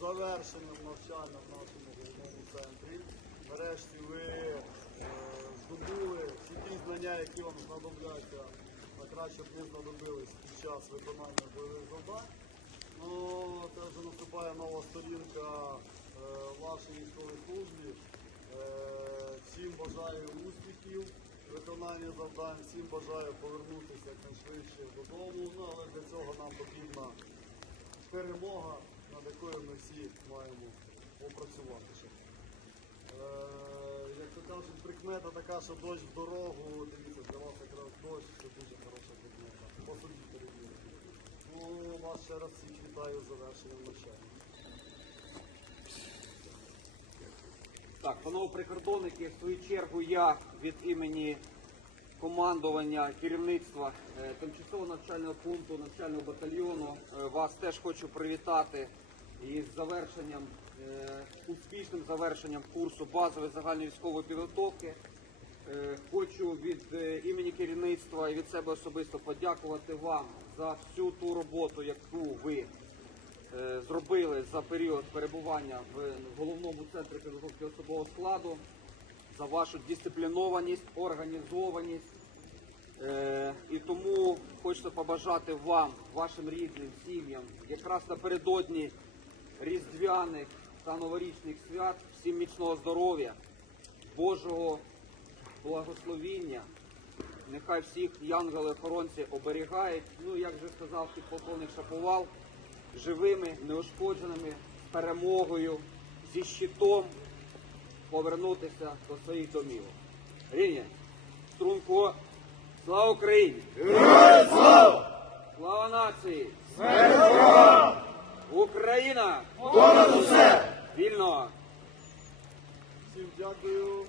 завершенням навчання в нашому головному центрі. Нарешті ви е, здобули всі ті знання, які вам знадобляться, а краще б не знадобились під час виконання бойових завдань. Ну, вже наступає нова сторінка е, вашій військовій службі. Е, всім бажаю успіхів, виконання завдань, всім бажаю повернутися якнайшвидше додому. Ну, але для цього нам потрібна перемога, над якою ми маємо попрацювати. ще. Е, як то кажуть, прикмета така, що дощ в дорогу, дивіться, для вас якраз дощ, це дуже хороша прикмета. По собі перевірити. Ну, вас ще раз всіх вітаю з завершенням навчання. Так, панове прикордонники, в свою чергу я від імені командування керівництва е, тимчасового навчального пункту навчального батальйону е, вас теж хочу привітати із завершенням, е, успішним завершенням курсу базової загальної військової підготовки. Е, Хочу від е, імені керівництва і від себе особисто подякувати вам за всю ту роботу, яку ви зробили за період перебування в головному центрі підготовки особового складу, за вашу дисциплінованість, організованість. І тому хочеться побажати вам, вашим рідним сім'ям, якраз напередодні різдвяних та новорічних свят, всім міцного здоров'я, Божого благословіння. Нехай всіх янголи-охоронці оберігають. Ну, як вже сказав підполковник Шаповал, живими, неушкодженими, перемогою, зі щитом повернутися до своїх домівок. Рівня, струнко, слава Україні! Героям слава! Слава нації! Смерть! Україна! Понад усе! Вільно! Всім дякую.